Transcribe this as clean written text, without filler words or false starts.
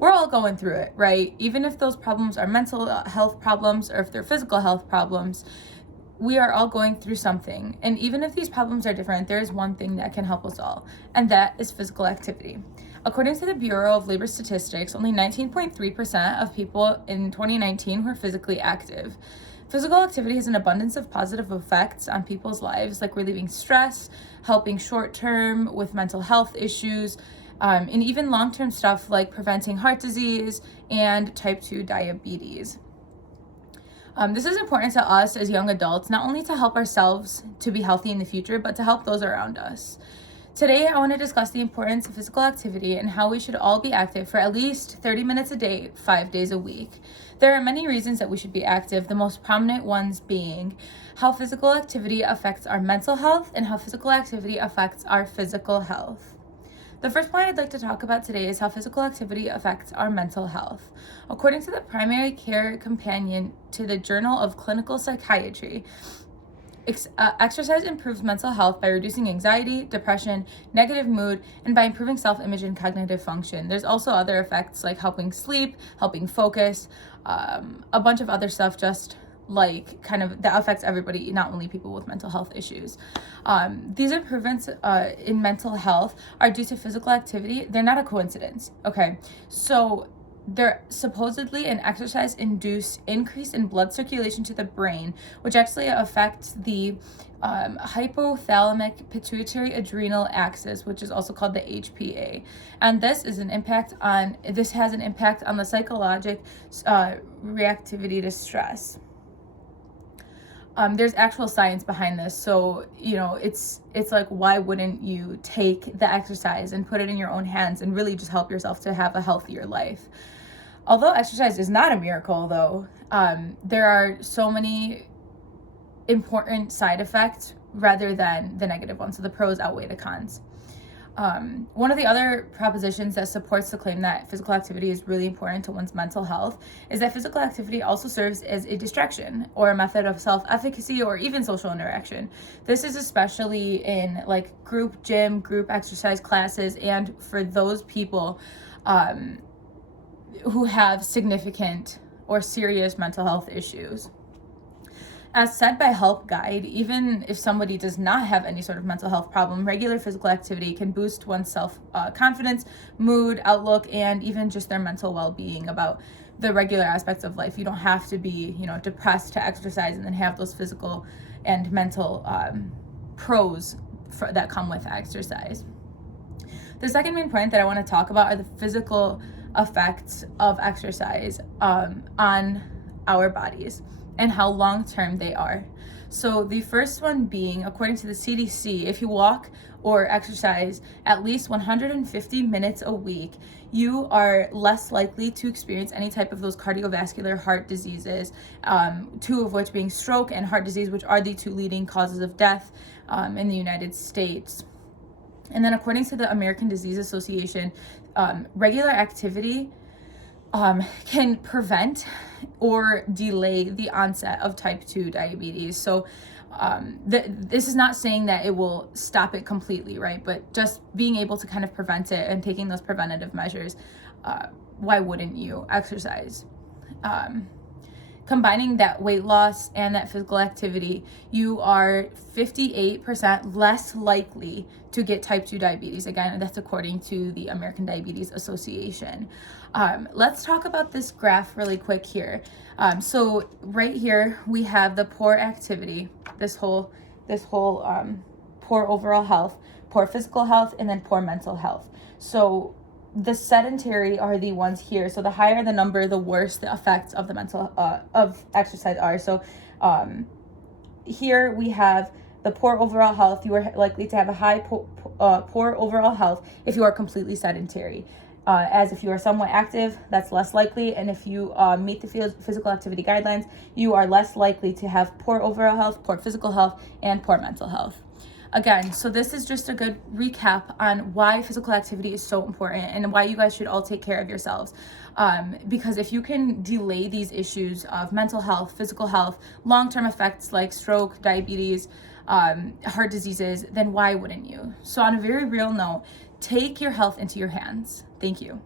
we're all going through it, right? Even if those problems are mental health problems or if they're physical health problems, we are all going through something. And even if these problems are different, there is one thing that can help us all, and that is physical activity. According to the Bureau of Labor Statistics, only 19.3% of people in 2019 were physically active. Physical activity has an abundance of positive effects on people's lives, like relieving stress, helping short-term with mental health issues, and even long-term stuff like preventing heart disease and type 2 diabetes. This is important to us as young adults, not only to help ourselves to be healthy in the future, but to help those around us. Today, I want to discuss the importance of physical activity and how we should all be active for at least 30 minutes a day, 5 days a week. There are many reasons that we should be active, the most prominent ones being how physical activity affects our mental health and how physical activity affects our physical health. The first point I'd like to talk about today is how physical activity affects our mental health. According to the primary care companion to the Journal of Clinical Psychiatry, exercise improves mental health by reducing anxiety, depression, negative mood, and by improving self-image and cognitive function. There's also other effects like helping sleep, helping focus, a bunch of other stuff just like kind of that affects everybody, not only people with mental health issues. These improvements in mental health are due to physical activity. They're not a coincidence, okay? So they're supposedly an exercise-induced increase in blood circulation to the brain, which actually affects the hypothalamic pituitary adrenal axis, which is also called the HPA. And this has an impact on the psychologic reactivity to stress. There's actual science behind this, so it's like, why wouldn't you take the exercise and put it in your own hands and really just help yourself to have a healthier life? Although exercise is not a miracle, though, there are so many important side effects rather than the negative ones, so the pros outweigh the cons. One of the other propositions that supports the claim that physical activity is really important to one's mental health is that physical activity also serves as a distraction or a method of self-efficacy or even social interaction. This is especially in like group gym, group exercise classes, and for those people who have significant or serious mental health issues. As said by Help Guide, even if somebody does not have any sort of mental health problem, regular physical activity can boost one's self-confidence, mood, outlook, and even just their mental well-being about the regular aspects of life. You don't have to be, depressed to exercise and then have those physical and mental pros that come with exercise. The second main point that I want to talk about are the physical effects of exercise on our bodies and how long-term they are. So the first one being, according to the CDC, if you walk or exercise at least 150 minutes a week, you are less likely to experience any type of those cardiovascular heart diseases, two of which being stroke and heart disease, which are the two leading causes of death in the United States. And then according to the American Disease Association, regular activity can prevent or delay the onset of type 2 diabetes. So this is not saying that it will stop it completely, right? But just being able to kind of prevent it and taking those preventative measures, why wouldn't you exercise? Combining that weight loss and that physical activity, you are 58% less likely to get type 2 diabetes. Again, that's according to the American Diabetes Association. Let's talk about this graph really quick here. So right here, we have the poor activity, this whole poor overall health, poor physical health, and then poor mental health. So the sedentary are the ones here. So the higher the number, the worse the effects of the mental of exercise are. So here we have the poor overall health. You are likely to have a high poor overall health if you are completely sedentary. As if you are somewhat active, that's less likely. And if you meet the physical activity guidelines, you are less likely to have poor overall health, poor physical health, and poor mental health. Again, so this is just a good recap on why physical activity is so important and why you guys should all take care of yourselves. Because if you can delay these issues of mental health, physical health, long-term effects like stroke, diabetes, heart diseases, then why wouldn't you? So on a very real note, take your health into your hands. Thank you.